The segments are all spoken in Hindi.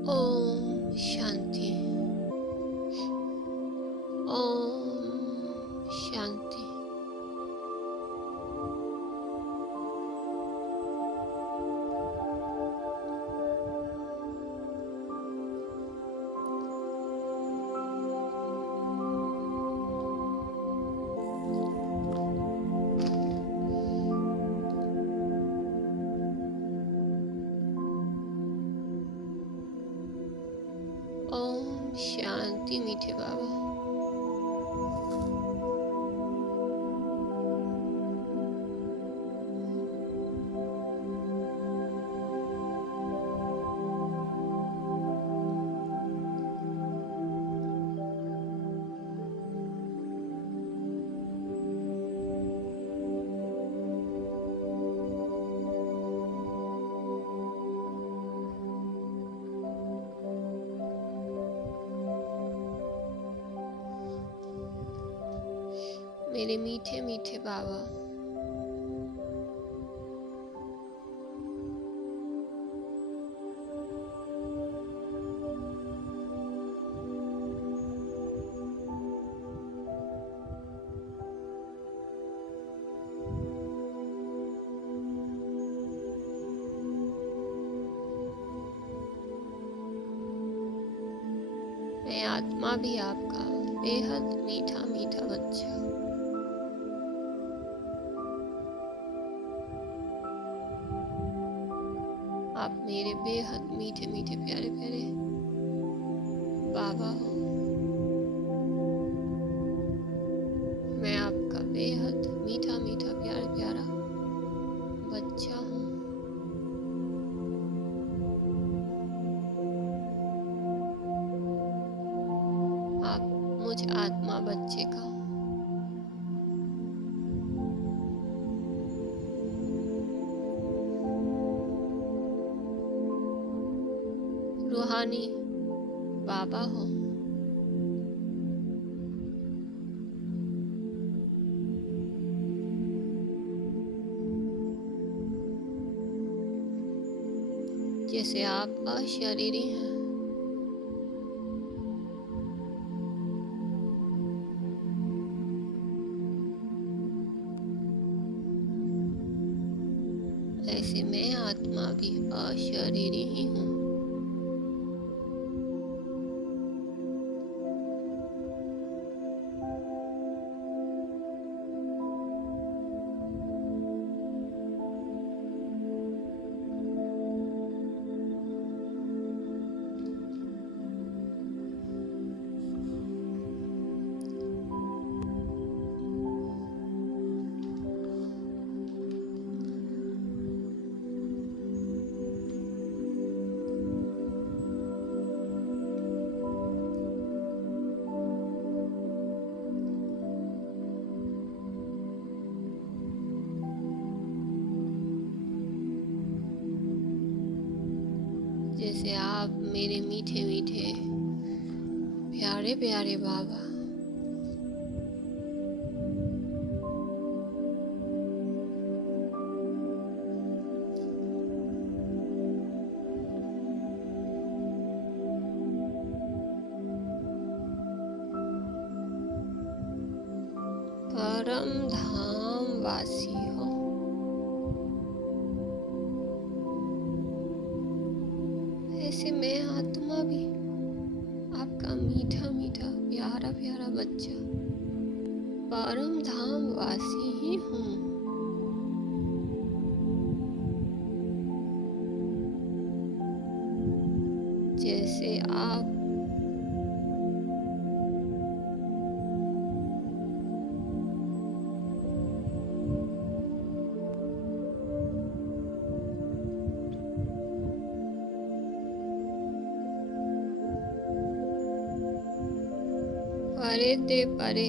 ओम शांति। ओम शांति। ओम शांति मीठे बाबा। मेरे मीठे मीठे बाबा, मैं आत्मा भी आपका बेहद मीठा मीठा बच्चा। आप मेरे बेहद मीठे मीठे प्यारे प्यारे बाबा हो। मैं आपका बेहद मीठा मीठा प्यारा प्यारा बच्चा हूँ। आप मुझ आत्मा बच्चे का रूहानी बाबा हो। जैसे आप अशरीरी हैं, ऐसे मैं आत्मा भी अशरीरी ही हूँ। जैसे आप मेरे मीठे मीठे प्यारे प्यारे बाबा परम धाम वासी हो। ऐसे मैं आत्मा भी आपका मीठा मीठा प्यारा प्यारा बच्चा परम धाम वासी ही हूँ। जैसे आप परे ते परे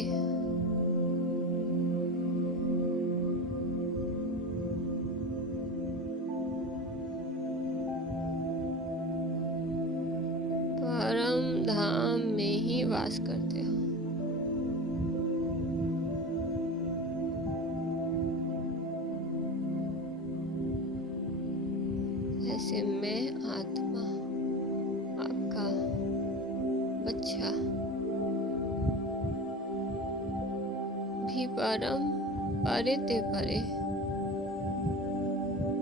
परम धाम में ही वास करते हो। ऐसे मैं आत्मा परम परे ते परे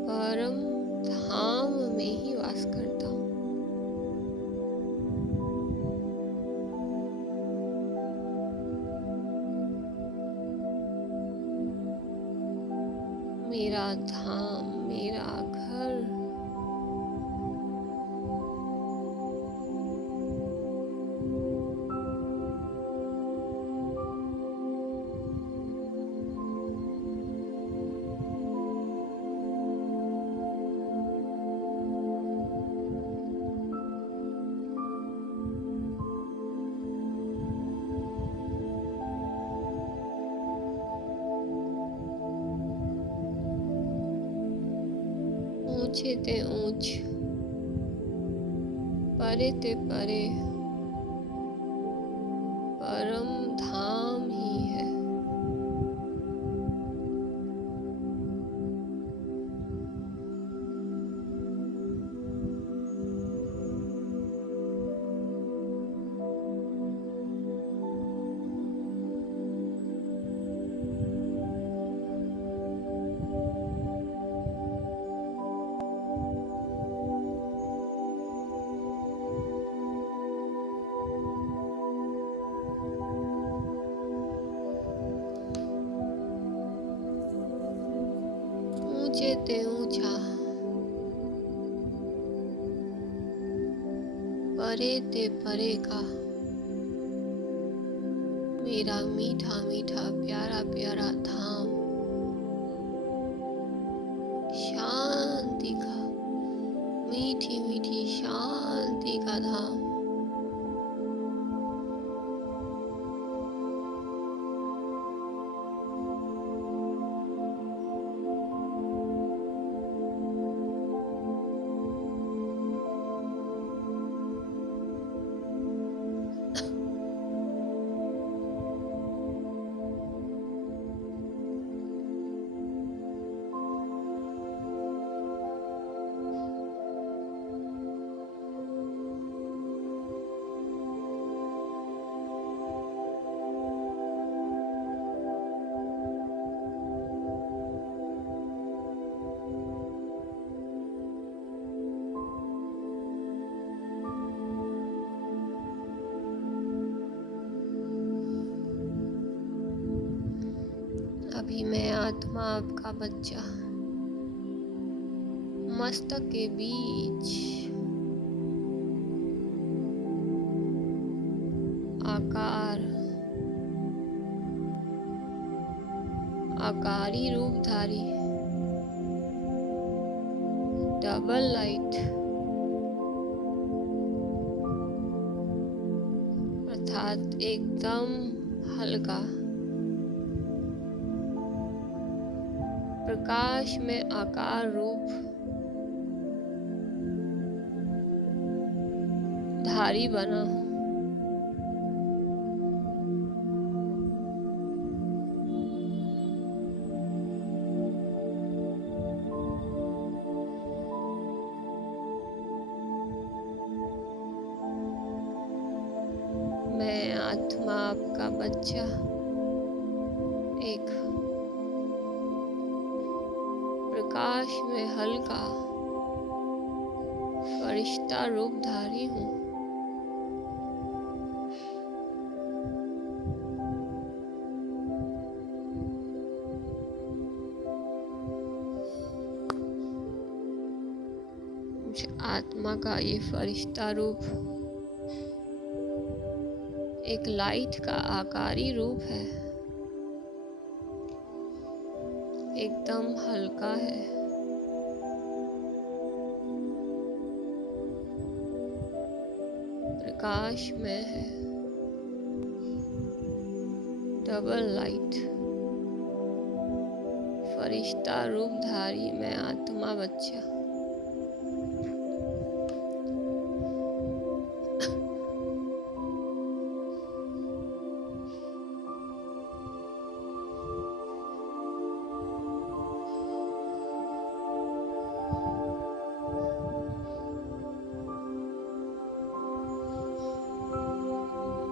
परम धाम में ही वास करता हूँ। मेरा धाम, मेरा घर ऊंचे ते ऊंच, परे ते परे परम धाम ही है। ऊंचे ते ऊंचा, परे ते परे का मेरा मीठा मीठा प्यारा प्यारा धाम, शांति का, मीठी मीठी शांति का धाम। अभी मैं आत्मा आपका बच्चा मस्तक के बीच आकारी रूपधारी डबल लाइट अर्थात एकदम हल्का प्रकाश में आकार रूप धारी बना हूं। मैं आत्मा आपका बच्चा एक प्रकाश में हल्का फरिश्ता रूपधारी हूँ। मुझे आत्मा का ये फरिश्ता रूप एक लाइट का आकारी रूप है, एकदम हल्का है, प्रकाश में है, डबल लाइट फरिश्ता रूपधारी मैं आत्मा बच्चा।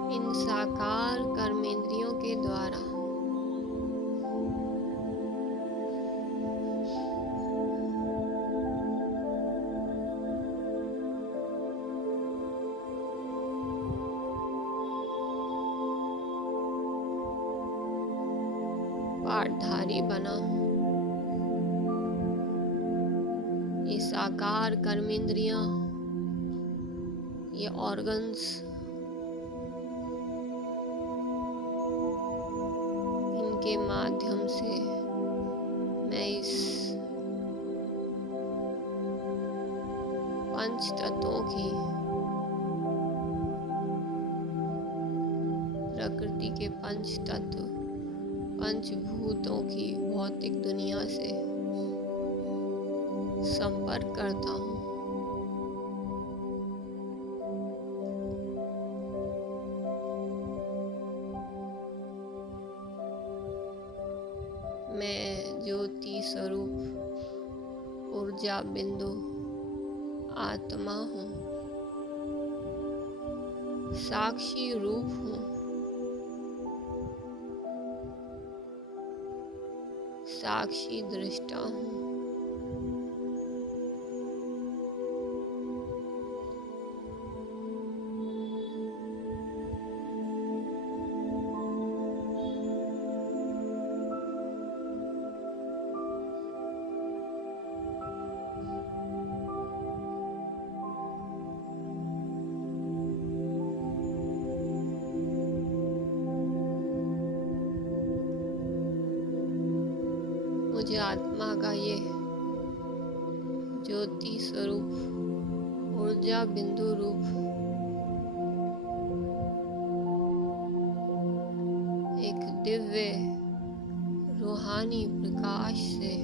इन साकार कर्मेंद्रियों के द्वारा पाठधारी बना हूँ। ये साकार कर्मेंद्रियां, ये ऑर्गन्स, इनके माध्यम से मैं इस पंच तत्वों की, प्रकृति के पंच तत्व, पंचभूतों की भौतिक दुनिया से संपर्क करता हूँ। मैं ज्योति स्वरूप ऊर्जा बिंदु आत्मा हूँ, साक्षी रूप हूँ, साक्षी दृष्टा हूँ। मुझे आत्मा का ये ज्योति स्वरूप ऊर्जा बिंदु रूप एक दिव्य रूहानी प्रकाश से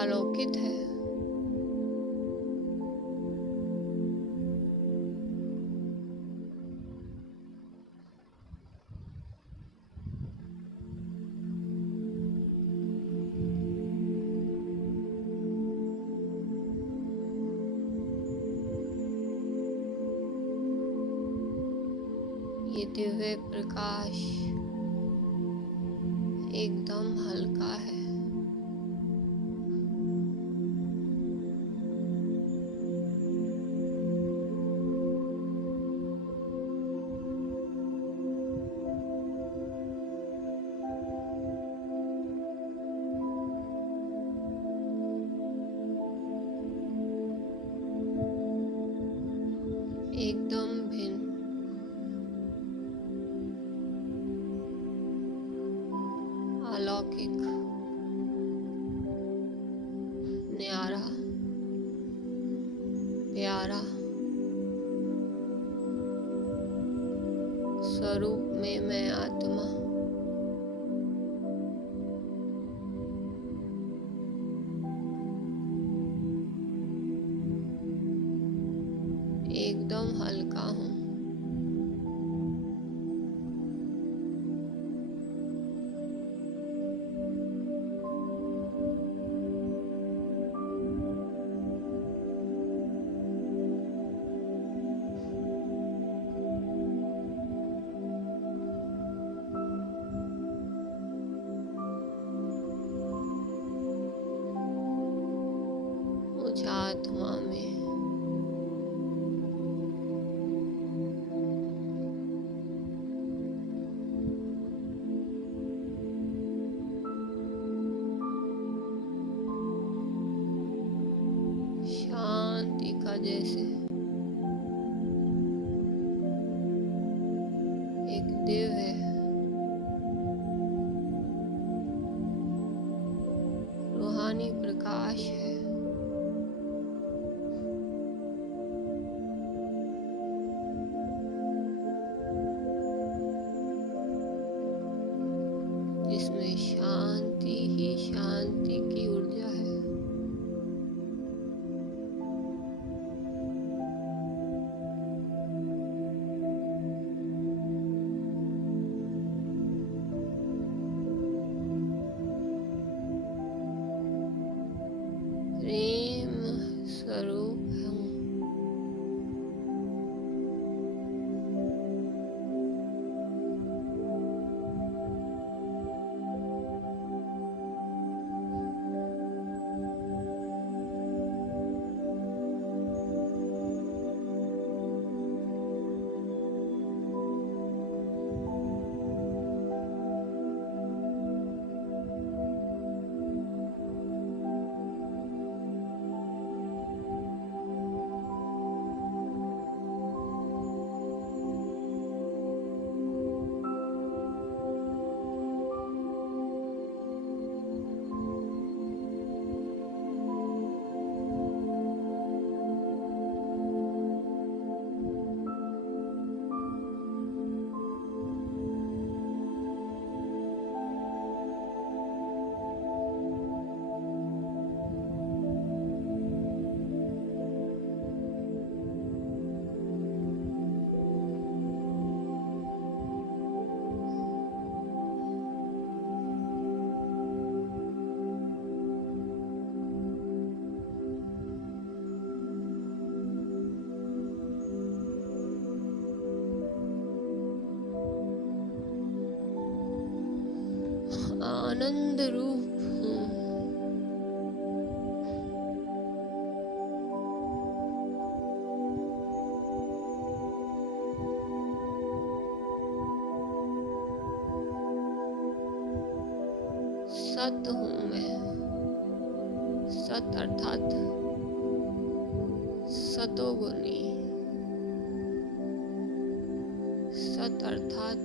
आलोकित है। ये दिव्य प्रकाश एकदम हल्का है। एकदम भिन्न, अलौकिक, न्यारा, प्यारा स्वरूप में मैं आत्मा एकदम हल्का हूँ। मुझ आत्मा में शांति का जैसे एक दिव्य रूहानी प्रकाश है। जिसमें शांति ही शांति की ऊर्जा है। प्रेम स्वरूप हूँ। आनंद रूप हूँ। सत हूँ मैं। सत अर्थात सतोगुनी। सत अर्थात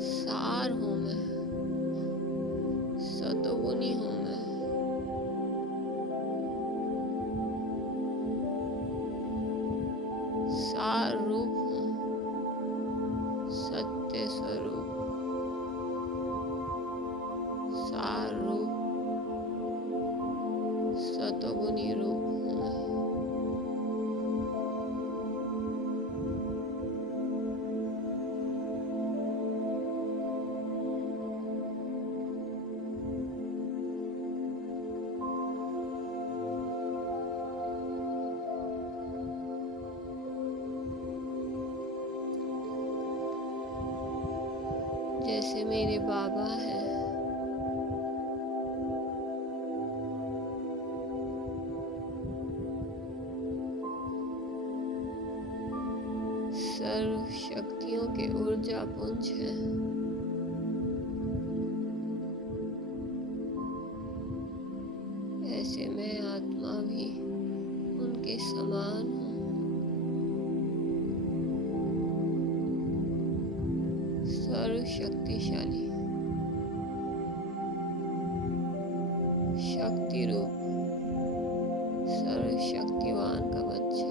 सार हूँ मैं। सतोगुनी हूँ मैं। सार रूप हूँ। सत्य स्वरूप। सार रूप सतोगुनी रूप हूँ मैं। जैसे मेरे बाबा हैं, सर्व शक्तियों के ऊर्जा पुंज हैं, ऐसे मैं आत्मा भी उनके समान हूँ। सर्व शक्तिशाली, शक्ति रूप, सर्व शक्तिवान का बच्चा,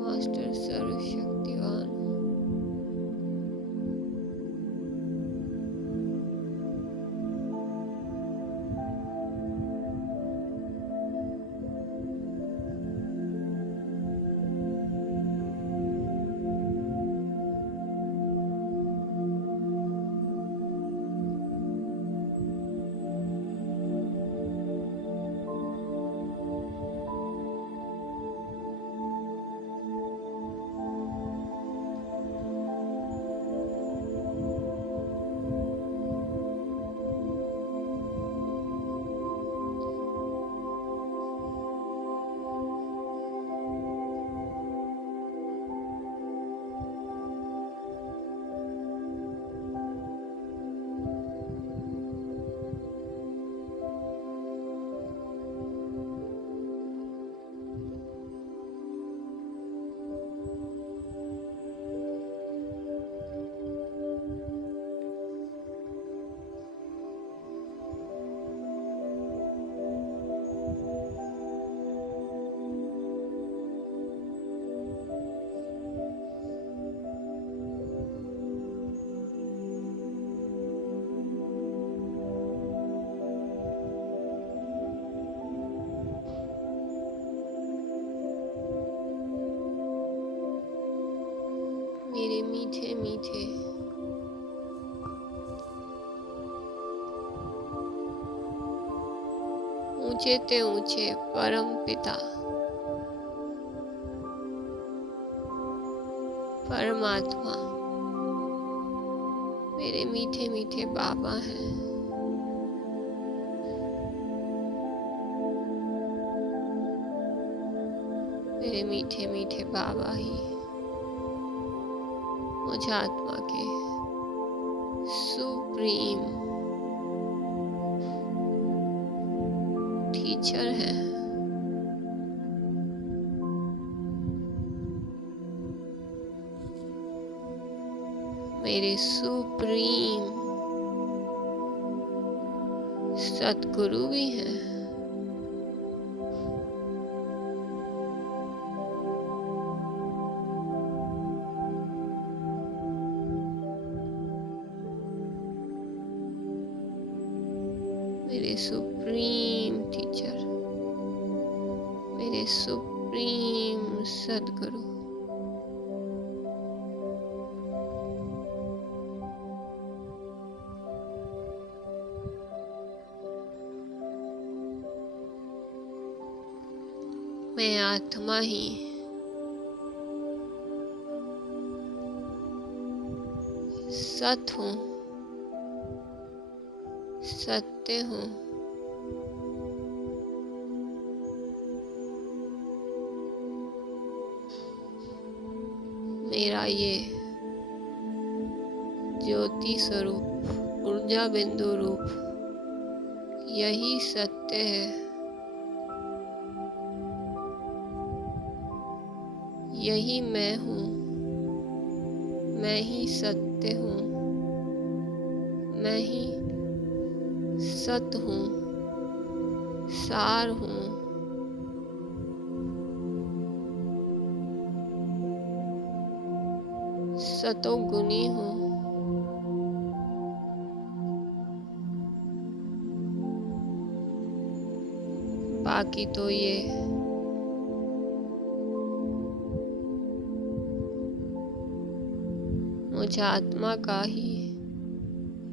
मास्टर सर्व शक्तिवान हूँ। मेरे मीठे मीठे ऊंचे ते ऊंचे परम पिता परमात्मा मेरे मीठे मीठे बाबा हैं। मेरे मीठे मीठे बाबा ही मुझ आत्मा के सुप्रीम टीचर हैं। मेरे सुप्रीम सतगुरु भी हैं। मेरे सुप्रीम टीचर, मेरे सुप्रीम सदगुरु। मैं आत्मा ही सत हूँ, सत्य हूँ। मेरा ये ज्योति स्वरूप ऊर्जा बिंदु रूप यही सत्य है। यही मैं हूँ। मैं ही सत्य हूँ। मैं ही सत हूँ, सार हूँ। सतोगुणी हूँ। बाकी तो ये मुझ आत्मा का ही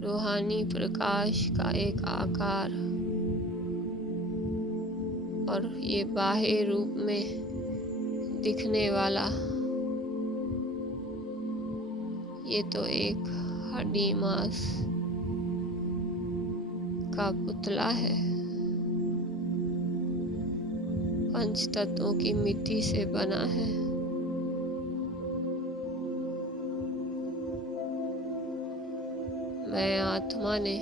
रूहानी प्रकाश का एक आकार और ये बाह्य रूप में दिखने वाला ये तो एक हड्डी मांस का पुतला है। पंच तत्वों की मिट्टी से बना है। मैं आत्मा ने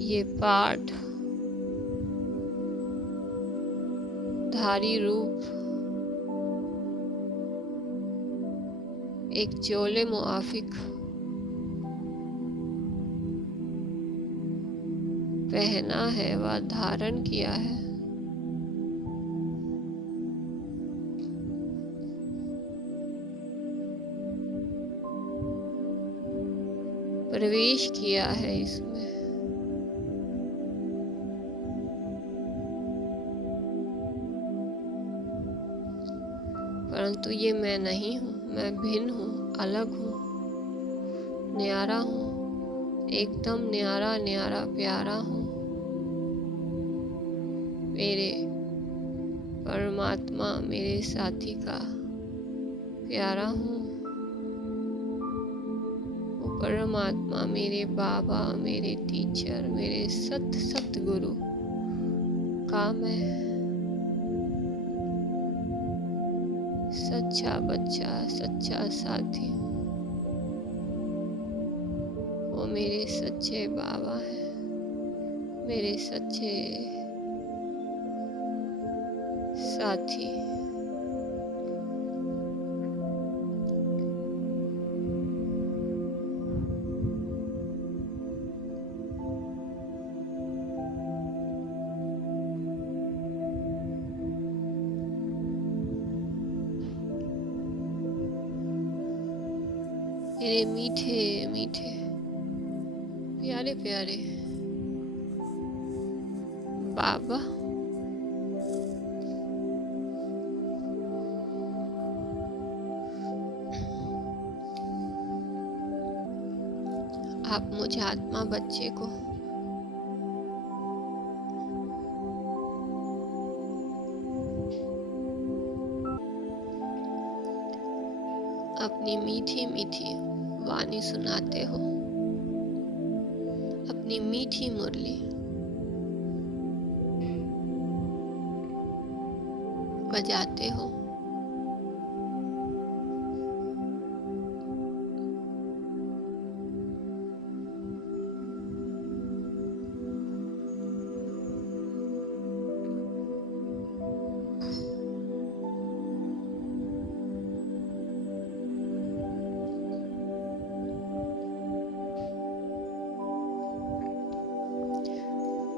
ये पाठ धारी रूप एक चोले मुआफिक पहना है व धारण किया है। प्रवेश किया है इसमें। परंतु ये मैं नहीं हूँ। मैं भिन्न हूँ, अलग हूँ, न्यारा हूँ, एकदम न्यारा न्यारा प्यारा हूँ। मेरे परमात्मा मेरे साथी का प्यारा हूँ। वो परमात्मा मेरे बाबा, मेरे टीचर, मेरे सत गुरु का मैं सच्चा बच्चा, सच्चा साथी हूँ। वो मेरे सच्चे बाबा हैं, मेरे सच्चे साथी। मेरे मीठे मीठे प्यारे प्यारे बाबा, आप मुझे आत्मा बच्चे को अपनी मीठी मीठी वाणी सुनाते हो, अपनी मीठी मुरली बजाते हो।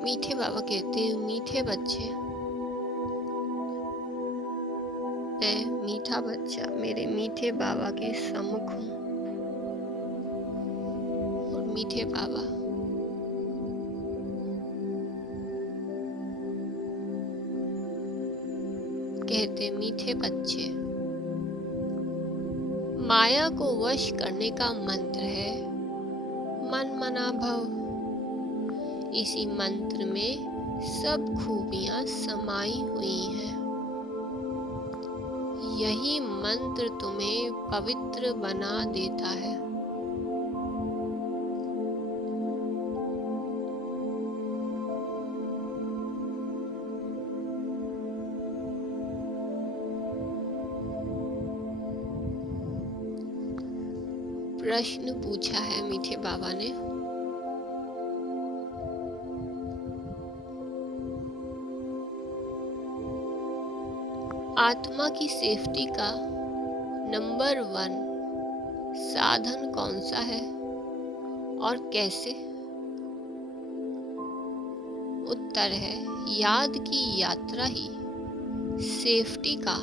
मीठे बाबा कहते हैं, मीठे बच्चे, मैं मीठा बच्चा मेरे मीठे बाबा के सम्मुख हूँ। और मीठे बाबा कहते, मीठे बच्चे माया को वश करने का मंत्र है मन मना भव। इसी मंत्र में सब खूबियां समाई हुई हैं। यही मंत्र तुम्हें पवित्र बना देता है। प्रश्न पूछा है मीठे बाबा ने। आत्मा की सेफ्टी का नंबर 1 साधन कौन सा है और कैसे? उत्तर है याद की यात्रा ही सेफ्टी का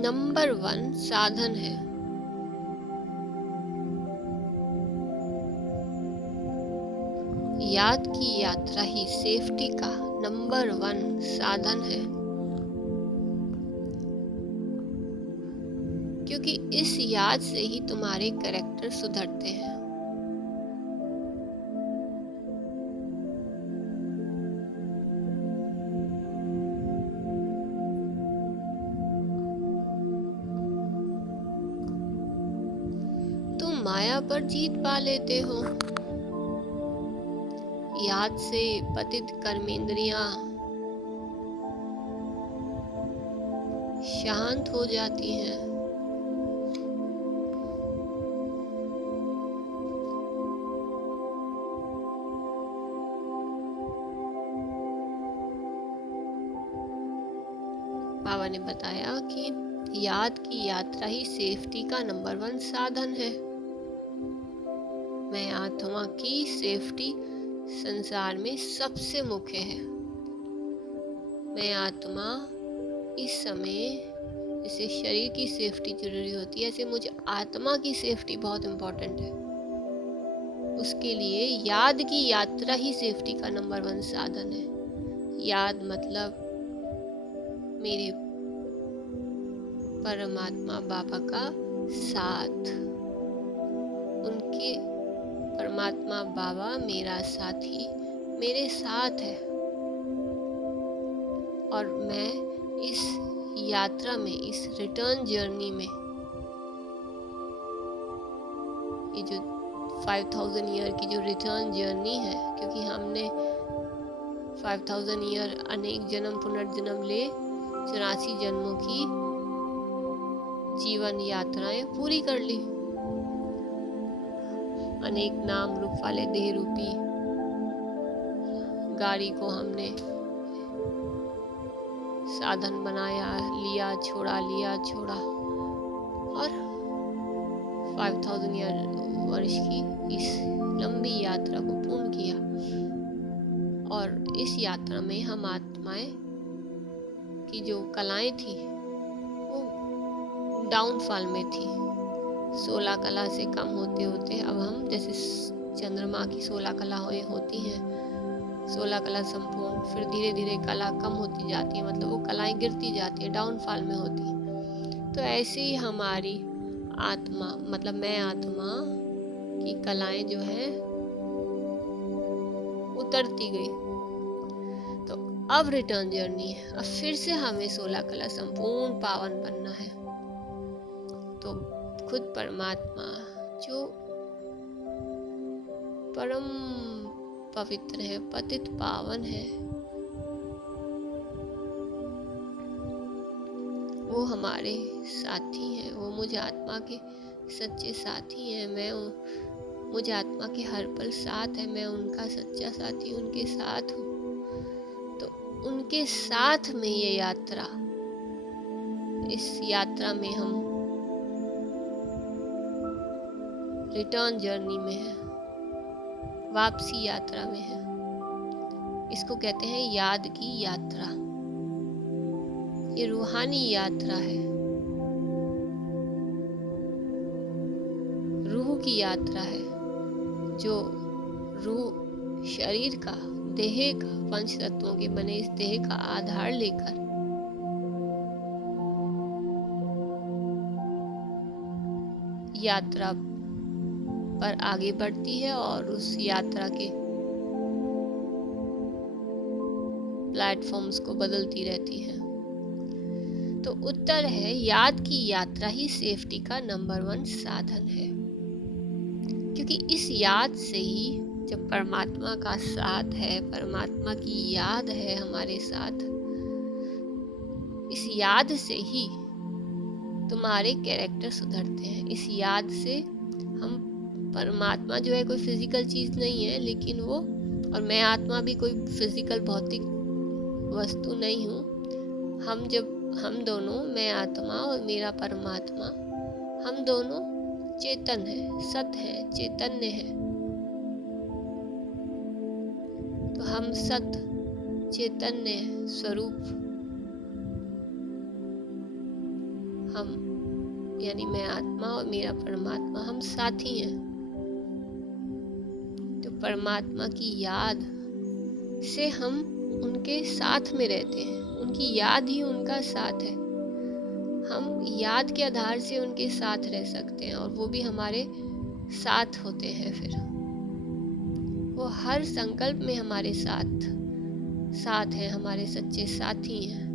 नंबर 1 साधन है। याद की यात्रा ही सेफ्टी का नंबर 1 साधन है, क्योंकि इस याद से ही तुम्हारे कैरेक्टर सुधरते हैं। माया पर जीत पा लेते हो। याद से पतित कर्मेंद्रियां शांत हो जाती हैं। बाबा ने बताया कि याद की यात्रा ही सेफ्टी का नंबर 1 साधन है। मैं आत्मा की सेफ्टी संसार में सबसे मुख्य है। मैं आत्मा इस समय जैसे शरीर की सेफ्टी जरूरी होती है, ऐसे मुझे आत्मा की सेफ्टी बहुत इम्पोर्टेंट है। उसके लिए याद की यात्रा ही सेफ्टी का नंबर 1 साधन है। याद मतलब मेरे परमात्मा बाबा का साथ। उनके परमात्मा बाबा मेरा साथी मेरे साथ है, और मैं इस यात्रा में, इस रिटर्न जर्नी में, ये जो 5000 ईयर की जो रिटर्न जर्नी है, क्योंकि हमने 5000 ईयर अनेक जन्म पुनर्जन्म ले 84 जन्मों की जीवन यात्राएं पूरी कर ली। अनेक नाम रूप वाले देह रूपी गाड़ी को हमने साधन बनाया, लिया छोड़ा, लिया छोड़ा, और 5000 ईयर वर्ष की इस लंबी यात्रा को पूर्ण किया। और इस यात्रा में हम आत्माएं की जो कलाएं थी वो डाउनफॉल में थी। 16 कला से कम होते होते अब हम, जैसे चंद्रमा की 16 कला होती हैं, 16 कला संपूर्ण, फिर धीरे धीरे कला कम होती जाती है, मतलब वो कलाएं गिरती जाती है, डाउनफॉल में होती है। तो ऐसे ही हमारी आत्मा, मतलब मैं आत्मा की कलाएं जो है उतरती गई। तो अब रिटर्न जर्नी है, अब फिर से हमें 16 कला संपूर्ण पावन बनना है। तो खुद परमात्मा जो परम पवित्र है, पतित पावन है, वो हमारे साथी हैं। वो मुझ आत्मा के सच्चे साथी हैं। मैं मुझ आत्मा के हर पल साथ है। मैं उनका सच्चा साथी, उनके साथ हूँ। तो उनके साथ में ये यात्रा, इस यात्रा में हम रिटर्न जर्नी में है, वापसी यात्रा में है। इसको कहते हैं याद की यात्रा। ये रूहानी यात्रा है। की यात्रा है, जो रूह, शरीर का, देह का, पंच तत्वों के बने इस देह का आधार लेकर यात्रा पर आगे बढ़ती है और उस यात्रा के प्लेटफॉर्म्स को बदलती रहती है। तो उत्तर है, याद की यात्रा ही सेफ्टी का नंबर 1 साधन है, क्योंकि इस याद से ही, जब परमात्मा का साथ है, परमात्मा की याद है हमारे साथ, इस याद से ही तुम्हारे कैरेक्टर सुधरते हैं। इस याद से हम, परमात्मा जो है कोई फिजिकल चीज नहीं है, लेकिन वो, और मैं आत्मा भी कोई फिजिकल भौतिक वस्तु नहीं हूँ। हम दोनों, मैं आत्मा और मेरा परमात्मा, हम दोनों चेतन है, सत है, चैतन्य है। तो हम सत चैतन्य स्वरूप, हम यानी मैं आत्मा और मेरा परमात्मा, हम साथी हैं। तो परमात्मा की याद से हम उनके साथ में रहते हैं, उनकी याद ही उनका साथ है। हम याद के आधार से उनके साथ रह सकते हैं और वो भी हमारे साथ होते हैं। फिर वो हर संकल्प में हमारे साथ हैं, हमारे सच्चे साथी हैं।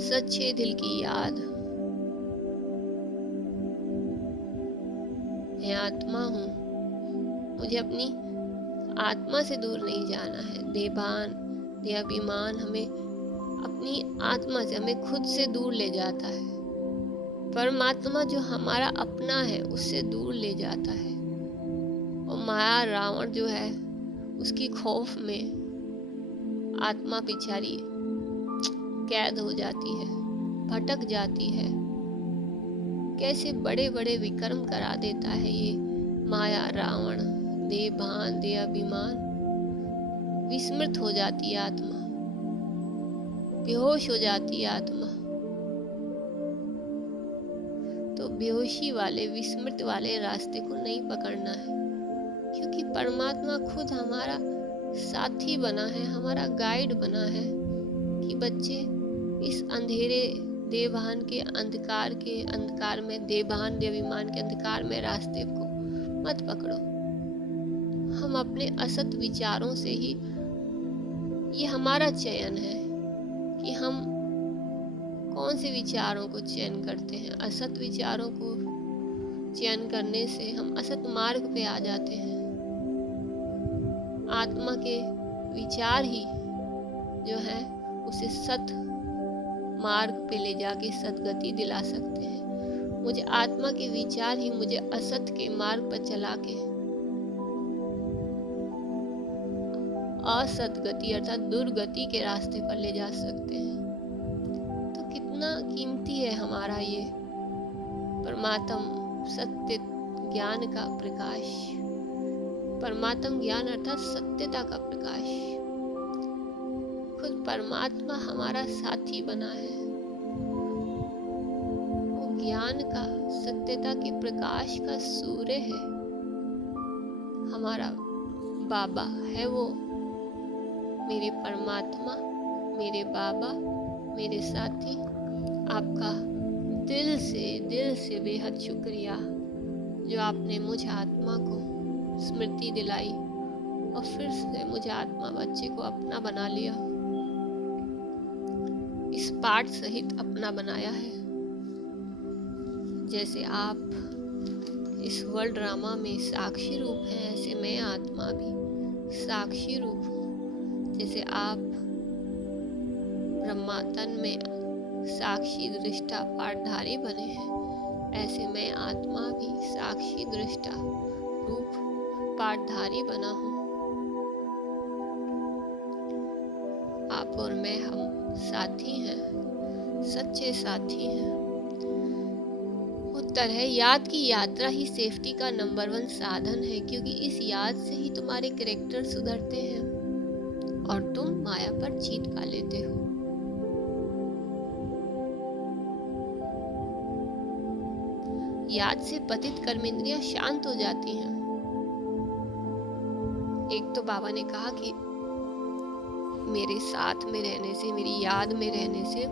सच्चे दिल की याद, मैं आत्मा हूँ, मुझे अपनी आत्मा से दूर नहीं जाना है। देहभान, देहाभिमान हमें अपनी आत्मा से, हमें खुद से दूर ले जाता है। परमात्मा जो हमारा अपना है, उससे दूर ले जाता है। और माया, रावण जो है, उसकी खौफ में आत्मा बेचारी कैद हो जाती है, भटक जाती है। कैसे बड़े बड़े विक्रम करा देता है ये माया, रावण, देहभान, देहाभिमान। विस्मृत हो जाती है आत्मा, बेहोश हो जाती है आत्मा। तो बेहोशी वाले, विस्मृत वाले रास्ते को नहीं पकड़ना है, क्योंकि परमात्मा खुद हमारा साथी बना है, हमारा गाइड बना है कि बच्चे इस अंधेरे, देहभान के अंधकार में, देहभान, देहाभिमान के अंधकार में रास्ते को मत पकड़ो। हम अपने असत विचारों से ही, ये हमारा चयन है कि हम कौन से विचारों को चयन करते हैं। असत विचारों को चयन करने से हम असत मार्ग पे आ जाते हैं। आत्मा के विचार ही जो है उसे सत मार्ग पे ले जाके सदगति दिला सकते हैं। मुझे आत्मा के विचार ही मुझे असत के मार्ग पर चला के असदगति अर्थात दुर्गति के रास्ते पर ले जा सकते हैं। तो कितना कीमती है हमारा ये परमात्म सत्य ज्ञान का प्रकाश, परमात्म ज्ञान अर्थात सत्यता का प्रकाश। खुद परमात्मा हमारा साथी बना है। वो ज्ञान का, सत्यता के प्रकाश का सूर्य है, हमारा बाबा है वो। मेरे परमात्मा, मेरे बाबा, मेरे साथी, आपका दिल से बेहद शुक्रिया जो आपने मुझ आत्मा को स्मृति दिलाई और फिर से मुझे आत्मा बच्चे को अपना बना लिया, इस पाठ सहित अपना बनाया है। जैसे आप इस वर्ल्ड ड्रामा में साक्षी रूप हैं, ऐसे मैं आत्मा भी साक्षी रूप हूँ। जैसे आप ब्रह्मातन में साक्षी दृष्टा पाठधारी बने हैं, ऐसे मैं आत्मा भी साक्षी दृष्टा रूप पाठधारी बना हूँ। आप और मैं, हम साथी हैं, सच्चे साथी हैं। उत्तर है, याद की यात्रा ही सेफ्टी का नंबर 1 साधन है, क्योंकि इस याद से ही तुम्हारे कैरेक्टर सुधरते हैं और तुम माया पर जीत पा लेते हो। याद से पतित कर्मेंद्रियां शांत हो जाती हैं। एक तो बाबा ने कहा कि मेरे साथ में रहने से, मेरी याद में रहने से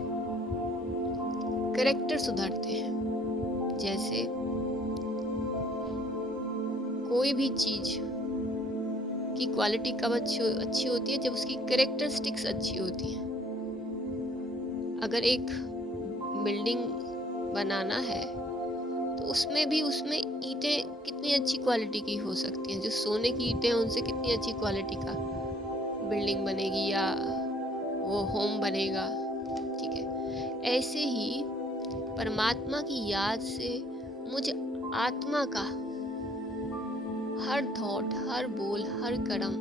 कैरेक्टर सुधरते हैं। जैसे कोई भी चीज की क्वालिटी कब अच्छी होती है, जब उसकी कैरेक्टरिस्टिक्स अच्छी होती हैं। अगर एक बिल्डिंग बनाना है तो उसमें ईंटें कितनी अच्छी क्वालिटी की हो सकती हैं। जो सोने की ईंटें हैं उनसे कितनी अच्छी क्वालिटी का बिल्डिंग बनेगी या वो होम बनेगा। ठीक है, ऐसे ही परमात्मा की याद से मुझे आत्मा का हर थॉट, हर बोल, हर कर्म,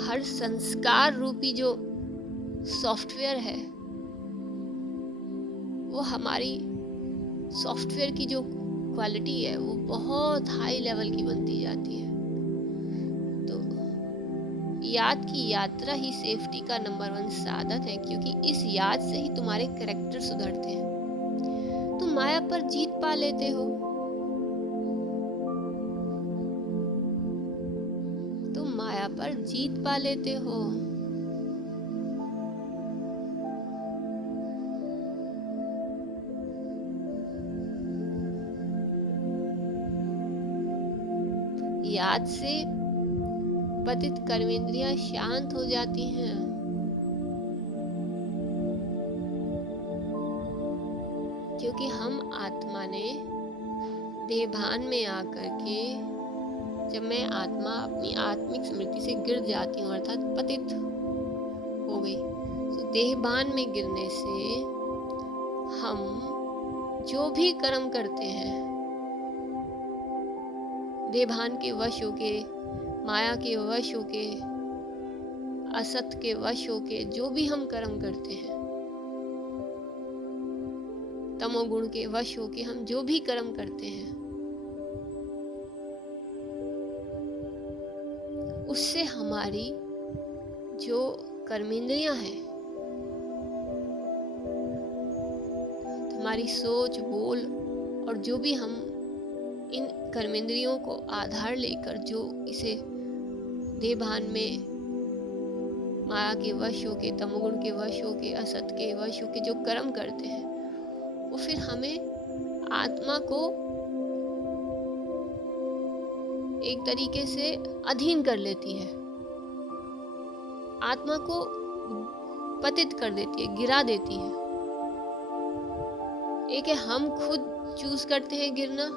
हर संस्कार रूपी जो सॉफ्टवेयर है, वो हमारी सॉफ्टवेयर की जो क्वालिटी है वो बहुत हाई लेवल की बनती जाती है। तो याद की यात्रा ही सेफ्टी का नंबर 1 साधन है, क्योंकि इस याद से ही तुम्हारे कैरेक्टर सुधरते हैं। तुम माया पर जीत पा लेते हो। तुम माया पर जीत पा लेते हो। याद से पतित कर्मेंद्रियां शांत हो जाती हैं। क्योंकि हम आत्मा ने देहभान में आकर के, जब मैं आत्मा अपनी आत्मिक स्मृति से गिर जाती हूँ, अर्थात पतित हो गई, तो देहभान में गिरने से हम जो भी कर्म करते हैं, देहभान के वश होके, माया के वश होके, असत के वश होके जो भी हम कर्म करते हैं, तमोगुण के वश होके हम जो भी कर्म करते हैं, उससे हमारी जो कर्मेंद्रियां हैं, हमारी सोच, बोल और जो भी हम इन कर्मेंद्रियों को आधार लेकर जो इसे देहभान में माया के वश होके, तमोगुण के वश होके, असत के वश होके जो कर्म करते हैं, वो फिर हमें आत्मा को एक तरीके से अधीन कर लेती है, आत्मा को पतित कर देती है, गिरा देती है। एक है हम खुद चूज करते हैं गिरना,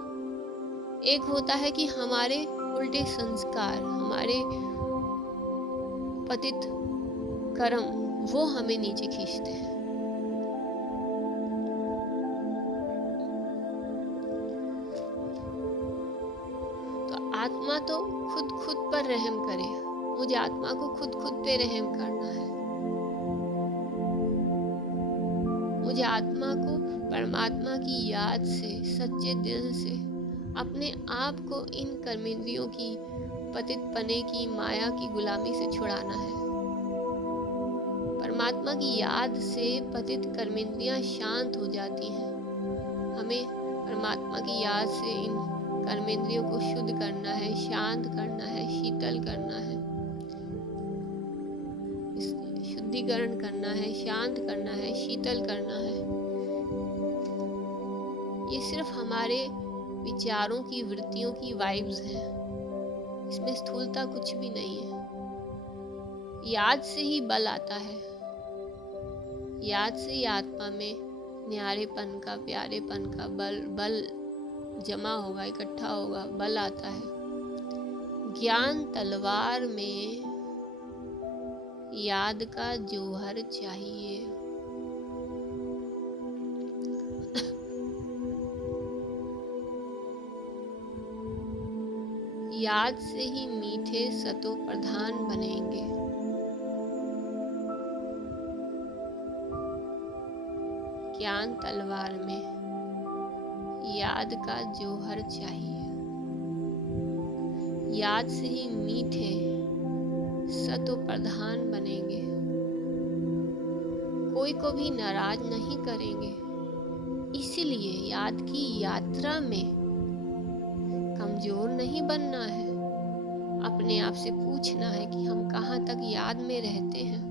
एक होता है कि हमारे उल्टे संस्कार, हमारे पतित कर्म वो हमें नीचे खींचते हैं। तो आत्मा तो खुद पर रहम करे, मुझे आत्मा को खुद पे रहम करना है। मुझे आत्मा को परमात्मा की याद से, सच्चे दिल से अपने आप को इन कर्मेंद्रियों की पतित पने की, माया की गुलामी से छुड़ाना है। परमात्मा की याद से पतित कर्मेंद्रियां शांत हो जाती हैं। हमें परमात्मा की याद से इन कर्मेंद्रियों को शुद्ध करना है, शांत करना है, शीतल करना है, शुद्धिकरण करना है, शांत करना है, शीतल करना है। ये सिर्फ हमारे विचारों की, वृत्तियों की वाइब्स हैं, इसमें स्थूलता कुछ भी नहीं है। याद से ही बल आता है, याद से ही आत्मा में न्यारेपन का, प्यारेपन का बल जमा होगा, इकट्ठा होगा, बल आता है। ज्ञान तलवार में याद का जौहर चाहिए। याद से ही मीठे सतो प्रधान बनेंगे। ज्ञान तलवार में याद का जौहर चाहिए। याद से ही मीठे सतो प्रधान बनेंगे। कोई को भी नाराज नहीं करेंगे। इसी इसीलिए याद की यात्रा में कमजोर नहीं बनना है। अपने आप से पूछना है कि हम कहाँ तक याद में रहते हैं।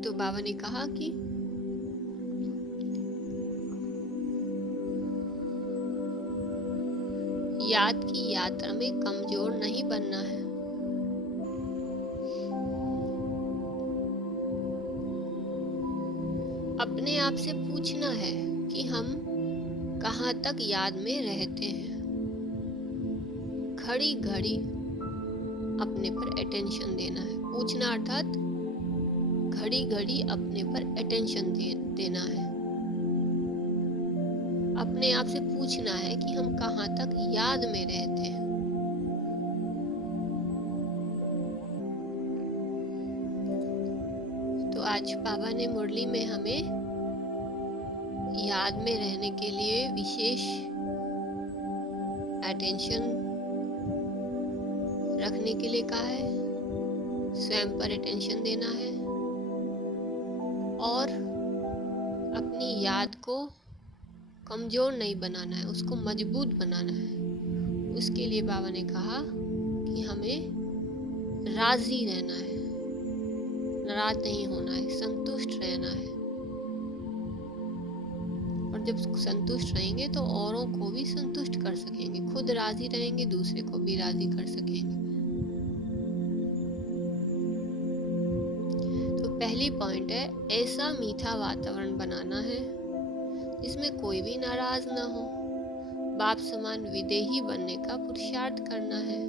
तो बाबा ने कहा कि याद की यात्रा में कमजोर नहीं बनना है। अपने आप से पूछना है कि हम कहाँ तक याद में रहते हैं। घड़ी घड़ी अपने पर अटेंशन देना है। पूछना अर्थात घड़ी घड़ी अपने पर अटेंशन देना है। अपने आप से पूछना है कि हम कहाँ तक याद में रहते हैं। तो आज बाबा ने मुरली में हमें याद में रहने के लिए विशेष अटेंशन रखने के लिए कहा है। स्वयं पर अटेंशन देना है और अपनी याद को कमजोर नहीं बनाना है, उसको मजबूत बनाना है। उसके लिए बाबा ने कहा कि हमें राजी रहना है, नाराज नहीं होना है, संतुष्ट रहना है। और जब संतुष्ट रहेंगे तो औरों को भी संतुष्ट कर सकेंगे। खुद राजी रहेंगे, दूसरे को भी राजी कर सकेंगे। तो पहली पॉइंट है, ऐसा मीठा वातावरण बनाना है जिसमें कोई भी नाराज ना हो। बाप समान विदेही बनने का पुरुषार्थ करना है।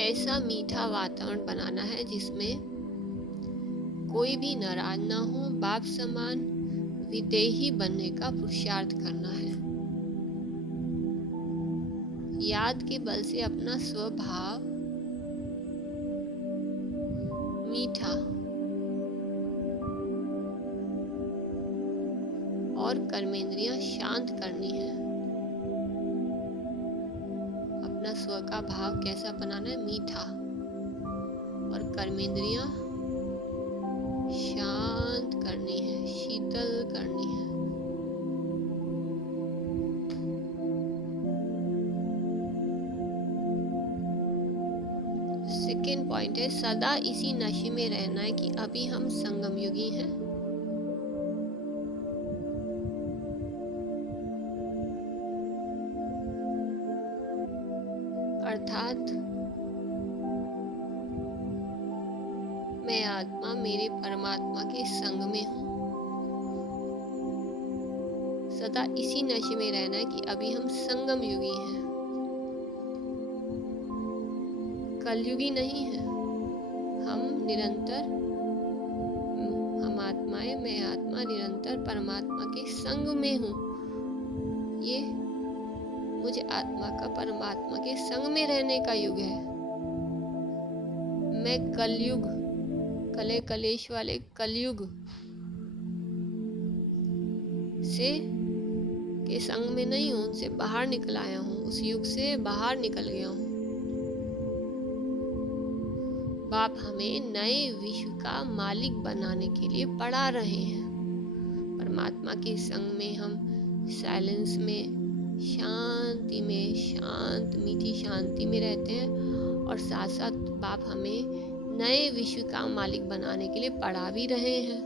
ऐसा मीठा वातावरण बनाना है जिसमें कोई भी नाराज ना हो। बाप समान विदेही बनने का पुरुषार्थ करना है। याद के बल से अपना स्वभाव मीठा और कर्मेंद्रियां शांत करनी है। अपना स्व का भाव कैसा बनाना है? मीठा, और कर्मेंद्रियां शांत करनी है, शीतल करनी है। सेकेंड पॉइंट है, सदा इसी नशे में रहना है कि अभी हम संगम युगी हैं। अर्थात मैं आत्मा मेरे परमात्मा के संग में हूँ। सदा इसी नशे में रहना है कि अभी हम संगम युगी हैं, कलयुगी नहीं है। हम निरंतर, हम आत्माएं, मैं आत्मा निरंतर परमात्मा के संग में हूँ। ये मुझे आत्मा का परमात्मा के संग में रहने का युग है। मैं कलयुग, कले कलेश वाले कलयुग से के संग में नहीं हूँ, उनसे बाहर निकल आया हूँ, उस युग से बाहर निकल गया हूँ। बाप हमें नए विश्व का मालिक बनाने के लिए पढ़ा रहे हैं। परमात्मा के संग में हम साइलेंस में, शांति में, शांत मीठी शांति में रहते हैं, और साथ साथ बाप हमें नए विश्व का मालिक बनाने के लिए पढ़ा भी रहे हैं।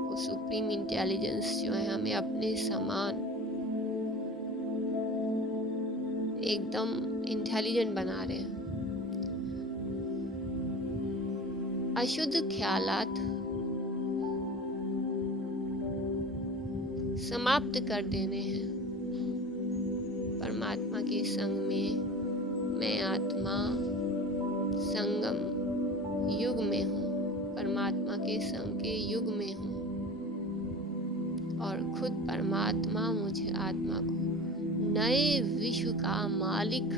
वो सुप्रीम इंटेलिजेंस जो है हमें अपने समान एकदम इंटेलिजेंट बना रहे हैं। अशुद्ध ख्यालात समाप्त कर देने हैं। परमात्मा के संग में मैं आत्मा संगम के संग के युग में हूँ और खुद परमात्मा मुझे आत्मा को नए विश्व का मालिक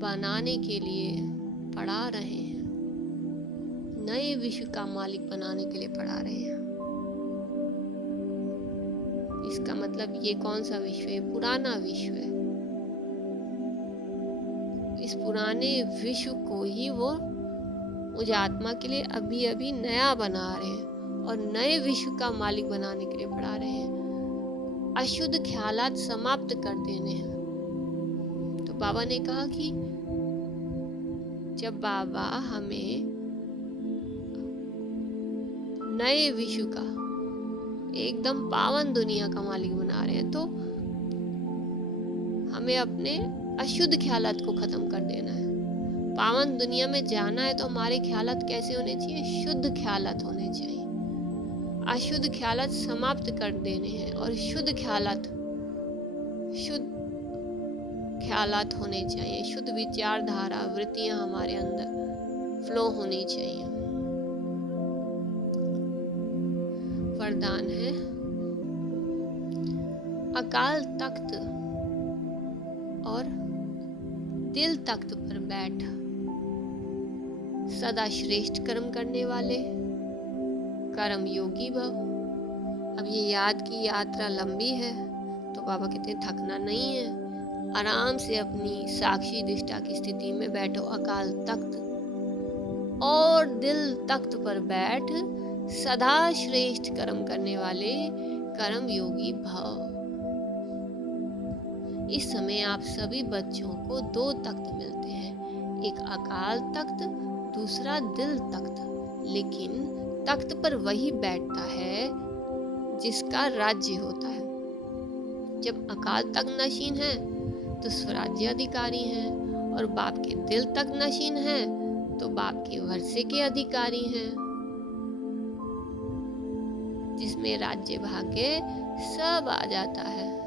बनाने के लिए पढ़ा रहे हैं। नए विश्व का मालिक बनाने के लिए पढ़ा रहे हैं। इसका मतलब ये कौन सा विश्व है? पुराना विश्व है। इस पुराने विश्व को ही वो मुझे आत्मा के लिए अभी अभी नया बना रहे हैं और नए विश्व का मालिक बनाने के लिए पढ़ा रहे हैं। अशुद्ध ख्यालात समाप्त कर देने हैं। तो बाबा ने कहा कि जब बाबा हमें नए विश्व का एकदम पावन दुनिया का मालिक बना रहे हैं तो हमें अपने अशुद्ध ख्यालात को खत्म कर देना है। पावन दुनिया में जाना है तो हमारे ख्यालात कैसे होने चाहिए? शुद्ध ख्यालात होने चाहिए। अशुद्ध ख्यालात समाप्त कर देने हैं और शुद्ध ख्यालात होने चाहिए। शुद्ध विचारधारा वृत्तियां हमारे अंदर फ्लो होनी चाहिए। वरदान है अकाल तख्त और दिल तख्त पर बैठ सदा श्रेष्ठ कर्म करने वाले कर्म योगी भव। अब ये याद की यात्रा लंबी है तो बाबा कहते हैं थकना नहीं है। आराम से अपनी साक्षी दिष्टा की स्थिति में बैठो अकाल तख्त और दिल तख्त पर बैठ सदा श्रेष्ठ कर्म करने वाले कर्म योगी भव। इस समय आप सभी बच्चों को दो तख्त मिलते हैं, एक अकाल तख्त, दूसरा दिल तख्त। लेकिन तख्त पर वही बैठता है जिसका राज्य होता है। जब अकाल तख्त नशीन है तो स्वराज्य अधिकारी हैं और बाप के दिल तक नशीन है तो बाप के वर्षे के अधिकारी हैं, जिसमें राज्य भाग्य सब आ जाता है।